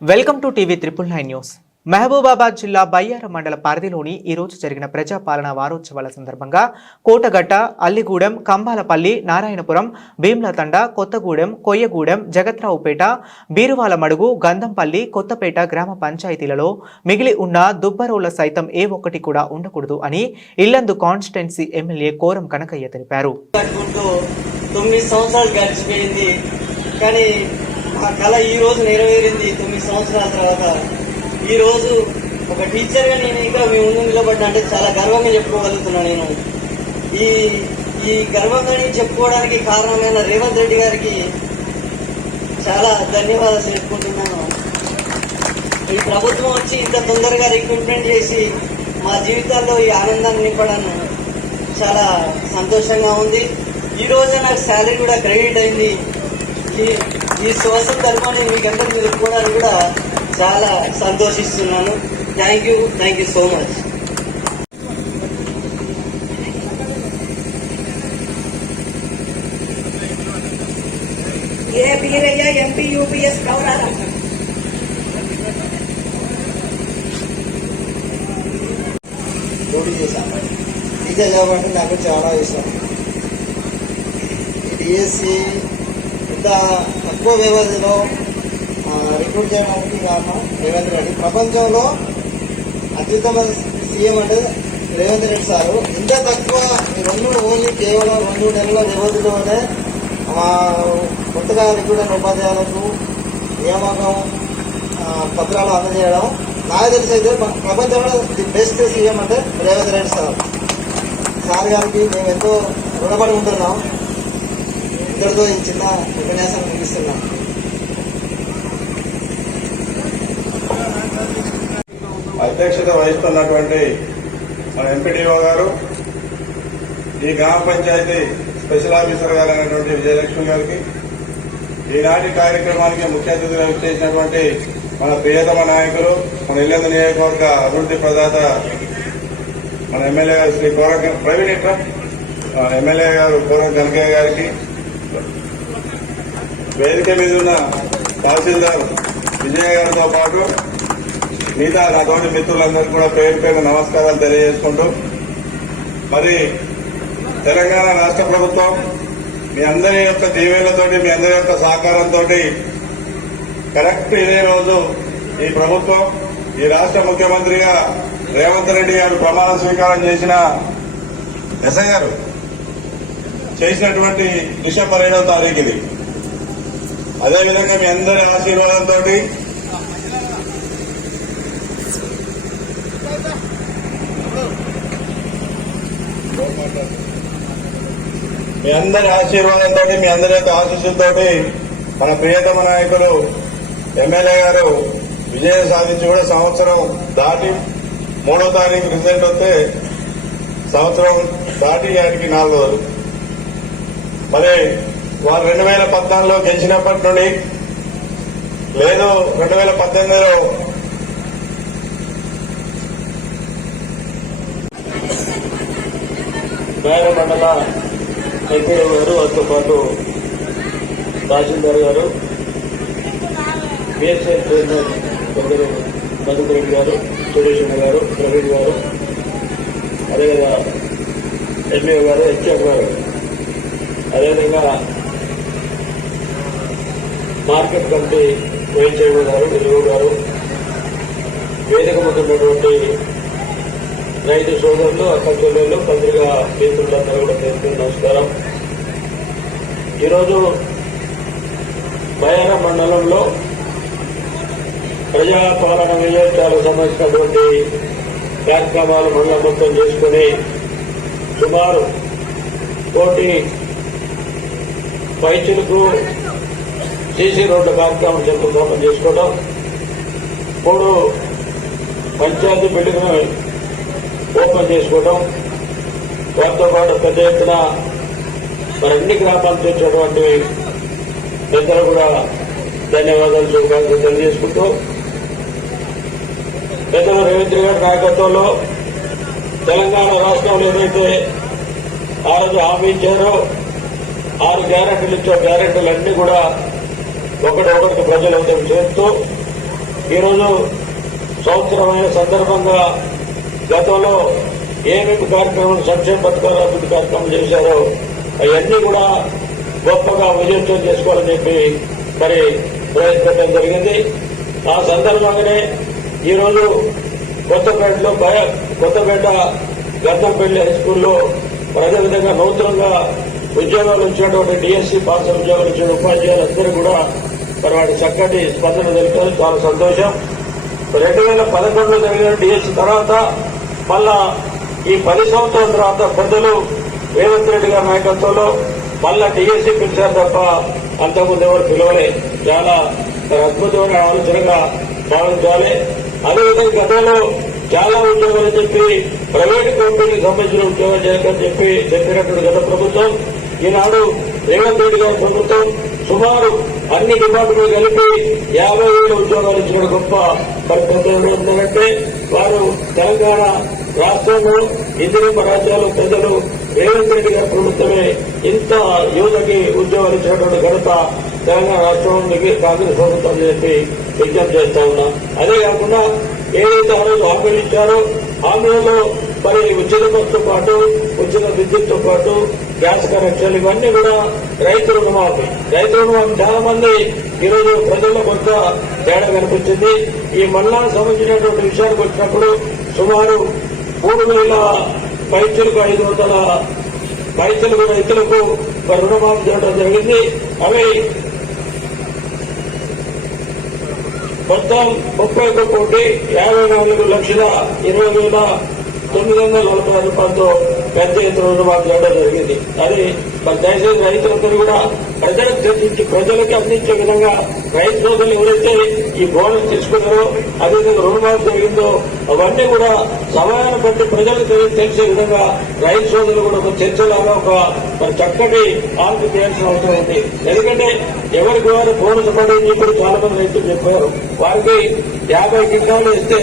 Welcome to TV triple nine news. Mahabubabad జిల్లా బయ్యారం మండల పరిధిలోని ఈరోజు జరిగిన ప్రజాపాలన వారోత్సవాల సందర్భంగా కోటగట్ట అల్లిగూడెం కంబాలపల్లి నారాయణపురం భీమ్లతండ కొత్తగూడెం కొయ్యగూడెం జగత్రావుపేట బీరువాలమడుగు గంధంపల్లి కొత్తపేట గ్రామ పంచాయతీలలో మిగిలి ఉన్న దుబ్బరోళ్ళ సైతం ఏ ఒక్కటి కూడా ఉండకూడదు అని ఇల్లందు కాన్స్టిట్యున్సీ ఎమ్మెల్యే కోరం కనకయ్య తెలిపారు. కానీ ఆ కళ ఈ రోజు నెరవేరింది తొమ్మిది సంవత్సరాల తర్వాత. ఈ రోజు ఒక టీచర్గా నేను ఇంకా మీ ముందు నిలబడ్డా అంటే చాలా గర్వంగా చెప్పుకోగలుగుతున్నా నేను. ఈ ఈ గర్వంగా నేను చెప్పుకోవడానికి కారణమైన రేవంత్ రెడ్డి గారికి చాలా ధన్యవాదాలు చెప్పుకుంటున్నాను ఈ ప్రభుత్వం వచ్చి ఇంత తొందరగా రిక్రూట్మెంట్ చేసి మా జీవితాల్లో ఈ ఆనందాన్ని నింపడం చాలా సంతోషంగా ఉంది. ఈ రోజు నాకు శాలరీ కూడా క్రెడిట్ అయింది. ఈ శ్వాసం తరఫున మీకు అందరికి తెలుపుకోవడానికి కూడా చాలా సంతోషిస్తున్నాను. Thank you thank you so much A Beeraiah MP UPS కవరాల పోటీ చేశాను. జాబ్ అంటే నాకు చాలా ఇష్టం. డిఎస్సి ఇంత తక్కువ వ్యవధిలో రిక్రూట్ చేయడానికి కారణం రేవంత్ రెడ్డి. ప్రపంచంలో అత్యుత్తమ సీఎం అంటే రేవంత్ రెడ్డి సారు. ఇంత తక్కువ రెండు ఓన్లీ కేవలం రెండు నెలల వ్యవధిలోనే మా కొత్తగా రిక్రూట్ ఉపాధ్యాయులకు నియామకం పత్రాలు అందజేయడం. నాకు తెలిసి అయితే ప్రపంచంలో ది బెస్ట్ సీఎం అంటే రేవంత్ రెడ్డి సార్. సార్ గారికి మేము ఎంతో రుణపడి ఉంటున్నాం. ఇద్దరితో ఈ చిన్న ఉపన్యాసం ముగిస్తున్నాం. అధ్యక్షత వహిస్తున్నటువంటి మన ఎంపీడీఓ గారు ఈ గ్రామ పంచాయతీ స్పెషల్ ఆఫీసర్ గారు అయినటువంటి విజయలక్ష్మి గారికి ఈనాటి కార్యక్రమానికి ముఖ్య అతిథిగా విచ్చేసినటువంటి మన ప్రియతమ నాయకులు మన ఇల్లంద నియోజకవర్గ అభివృద్ధి ప్రదాత మన ఎమ్మెల్యే గారు శ్రీ కోర ప్రవీణ్ ఎమ్మెల్యే గారు కోర కనకయ్య గారికి వేదిక మీద ఉన్న తహసీల్దార్ విజయ్ గారితో పాటు మిగతా నాతోటి మిత్రులందరికీ కూడా పేరు పేరు నమస్కారాలు తెలియజేసుకుంటూ మరి తెలంగాణ రాష్ట్ర ప్రభుత్వం మీ అందరి యొక్క దీవెనతోటి మీ అందరి యొక్క సహకారంతో కరెక్ట్ ఇదే రోజు ఈ ప్రభుత్వం ఈ రాష్ట్ర ముఖ్యమంత్రిగా రేవంత్ రెడ్డి గారు ప్రమాణ స్వీకారం చేసిన ఎస్ఐ గారు చేసినటువంటి డిసెంబర్ ఏడవ తారీఖు ఇది. అదేవిధంగా మీ అందరి ఆశీర్వాదంతో మీ అందరి ఆశీర్వాదంతో మీ అందరి యొక్క ఆశీస్సులతో మన ప్రియతమ నాయకులు ఎమ్మెల్యే గారు విజయం సాధించి కూడా సంవత్సరం దాటి మూడో తారీఖు రిజల్ట్ వస్తే సంవత్సరం దాటి ఆడికి నాలుగు రోజులు. మరి వారు రెండు వేల పద్నాలుగులో గెలిచినప్పటి నుండి లేదు రెండు వేల పద్దెనిమిదిలో మేడ మండల ఎంపీ గారు వారితో పాటు రాజేందర్ గారు బిఎస్ఎల్ చైర్మన్ కొందరు మధుకర్ రెడ్డి గారు సురేష్ గారు ప్రవీణ్ గారు అదేవిధంగా ఎల్బీఓ గారు హెచ్ఎఫ్ గారు అదేవిధంగా మార్కెట్ కమిటీ వైస్ చైర్మన్ గారు తెలుగు గారు వేదిక ముందు ఉన్నటువంటి రైతు సోదరులు అక్క చెల్లెళ్ళు పత్రికా మిత్రులందరూ కూడా తెలుసుకుని నమస్కారం. ఈరోజు బయార మండలంలో ప్రజాపాలన నియోజకాలకు సంబంధించినటువంటి కార్యక్రమాలు మండలం మొత్తం చేసుకుని సుమారు కోటి వైద్యులకు సీసీ రోడ్ల కార్యక్రమం శంకుస్థాపన చేసుకోవడం. మూడు పంచాయతీ బిల్డింగ్ ఓపెన్ చేసుకోవడం. వారితో పాటు పెద్ద ఎత్తున మరి అన్ని గ్రామాలకు నుంచి వచ్చినటువంటి పెద్దలు కూడా ధన్యవాదాలు శుభాకాంక్షలు తెలియజేసుకుంటూ పెద్దలు రవీంద్ర గారి నాయకత్వంలో తెలంగాణ రాష్ట్రంలో ఏదైతే ఆ రోజు హామీ ఇచ్చారో ఆరు గ్యారెంటీలు ఇచ్చే గ్యారెంటీలన్నీ కూడా ఒకటి ప్రజలందరూ చేస్తూ ఈరోజు సంవత్సరమైన సందర్భంగా గతంలో ఏమేమి కార్యక్రమాలు సంక్షేమ పథకాలు అభివృద్ధి కార్యక్రమం చేశారో అవన్నీ కూడా గొప్పగా విజయోత్సవం చేసుకోవాలని చెప్పి మరి ప్రయత్నించడం జరిగింది. ఆ సందర్భంగానే ఈరోజు కొత్తపేటలో భయ కొత్తపేట గద్దంపల్లి హై స్కూల్లో మరి అదేవిధంగా నూతనంగా ఉద్యోగాలు ఇచ్చినటువంటి డిఎస్సీ పాస్ ఉద్యోగాలు ఇచ్చిన ఉపాధ్యాయులందరూ కూడా మరి వాటి చక్కటి స్పందన తెలిపారు చాలా సంతోషం. రెండు వేల పదకొండులో జరిగిన డిఎస్సీ తర్వాత మళ్ళా ఈ పది సంవత్సరాల తర్వాత ప్రజలు రేవంత్ రెడ్డి గారి నాయకత్వంలో మళ్ళా డిఎస్సీ పిలిచారు తప్ప అంతకుముందు ఎవరు పిలవలే. చాలా అద్భుతమైన ఆలోచనగా భావించాలి అదేవిధంగా గతంలో చాలా ఉద్యోగాలు చెప్పి ప్రైవేట్ కంపెనీకి సంబంధించిన ఉద్యోగాలు చేయకని చెప్పి చెప్పినటువంటి గత ప్రభుత్వం. ఈనాడు రేవంత్ రెడ్డి గారి ప్రభుత్వం సుమారు అన్ని డిపార్ట్మెంట్లు కలిపి యాభై వేల ఉద్యోగాలు ఇచ్చిన గొప్ప మరి ఏంటంటే వారు తెలంగాణ రాష్ట్రంలో ఇందిరమ్మ రాజ్యాలు ప్రజలు రేవంత్ రెడ్డి గారి ప్రభుత్వమే ఇంత యువతకి ఉద్యోగాలు ఇచ్చినటువంటి ఘనత తెలంగాణ రాష్ట్రంలోకి కాంగ్రెస్ ప్రభుత్వం చెప్పి విజ్ఞప్తి చేస్తా ఉన్నా. అదే కాకుండా ఏదైతే ఆ రోజు హామీలు ఇచ్చారో హామీలలో మరి ఉచిత బస్సుతో పాటు ఉచిత విద్యుత్తో పాటు గ్యాస్ కనెక్షన్ ఇవన్నీ కూడా రైతు రుణమాఫీ రైతు రుణమాఫీ చాలా మంది ఈరోజు ప్రజల్లో కొంత తేడా కనిపించింది. ఈ మళ్ళా సంబంధించినటువంటి విషయానికి వచ్చినప్పుడు సుమారు మూడు వేల పైచలకు ఐదు వందల పైసలు రైతులకు రుణమాఫీ చేయడం జరిగింది. అవి మొత్తం ముప్పై ఒక్క కోటి యాభై నాలుగు లక్షల ఇరవై వేల తొమ్మిది వందల నలభై రూపాయలతో పెద్ద ఎత్తున రుణమాఫీ చేయడం జరిగింది. అది మరి దయచేసి రైతులందరూ కూడా ప్రజలకు చర్చించి ప్రజలకు అందించే విధంగా రైతు సోదరులు ఎవరైతే ఈ బోనస్ తీసుకున్నారో అదేవిధంగా రుణమాఫీ జరిగిందో అవన్నీ కూడా సమయాన్ని బట్టి ప్రజలకు తెలిసే విధంగా రైతు సోదరులు కూడా ఒక చర్చలాగా ఒక మరి చక్కటి ఆర్పు చేయాల్సిన అవసరం ఉంది. ఎందుకంటే ఎవరికి వారు బోనస్ పడేది ఇప్పుడు చాలా మంది రైతులు చెప్పారు. వారికి యాభై క్వింటాలు ఇస్తే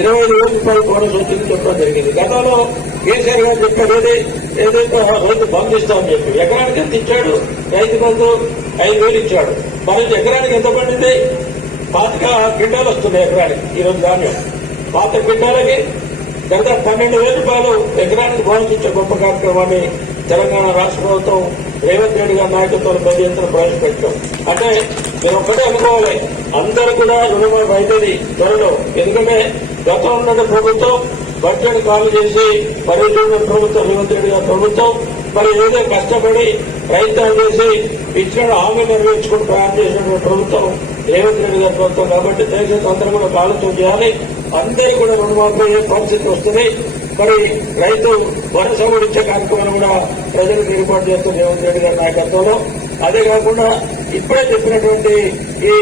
ఇరవై ఐదు వేల రూపాయలు బోనస్ వచ్చింది చెప్పడం జరిగింది. గతంలో కేసీఆర్ గారు చెప్పాడు ఏది ఏదైతే రైతు బంద్ ఇస్తామని చెప్పి ఎకరానికి ఎంత ఇచ్చాడు? రైతు బంధు ఐదు వేలు ఇచ్చాడు. మరి ఎకరానికి ఎంత పండింది? పాతిక క్వింటాలు వస్తున్నాయి ఎకరానికి ఈరోజు ధాన్యం. పాత క్వింటాలకి గత పన్నెండు వేల రూపాయలు ఎకరానికి బోనస్ ఇచ్చే గొప్ప కార్యక్రమాన్ని తెలంగాణ రాష్ట్ర ప్రభుత్వం రేవంత్ రెడ్డి గారి నాయకత్వంలో పెద్ద ఎత్తున ప్రవేశపెట్టాం. అంటే మీరు ఒక్కటే అనుకోవాలి. అందరూ కూడా రుణమాఫీ అవుతుంది త్వరలో. ఎందుకంటే గతంలో ఉన్న ప్రభుత్వం బడ్జెట్ కాల్ చేసి మరి ప్రభుత్వం రేవంత్ రెడ్డి గారి ప్రభుత్వం మరి ఏదో కష్టపడి ప్రయత్నాలు చేసి ఇచ్చిన హామీ నెరవేర్చుకుని ప్రయాణం చేసినటువంటి ప్రభుత్వం రేవంత్ రెడ్డి గారి ప్రభుత్వం కాబట్టి దయచేసి అందరూ కూడా కాలుతో చేయాలి. అందరూ కూడా రుణమాఫీ అయ్యే పరిస్థితి వస్తుంది. మరి రైతు వరస ఇచ్చే కార్యక్రమాన్ని కూడా ప్రజలకు ఏర్పాటు చేస్తున్న రేవంత్ రెడ్డి గారి నాయకత్వంలో. అదే కాకుండా ఇప్పుడే చెప్పినటువంటి ఈ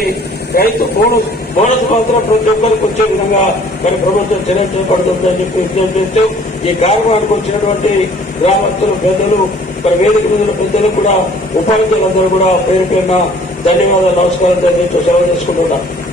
రైతు బోనస్ బోనస్ మాత్రం ప్రతి ఒక్కరికి వచ్చే విధంగా మరి ప్రభుత్వం చర్యలు చేపడుతుందని చెప్పి విజ్ఞప్తి చేస్తూ ఈ కార్యక్రమానికి వచ్చినటువంటి గ్రామస్తులు పెద్దలు మరి వేదిక మీద పెద్దలు కూడా ఉపాధ్యాయులందరూ కూడా పేరు పేరున ధన్యవాదాలు నమస్కారం తెలియజేస్తూ సెలవు చేసుకుంటున్నాను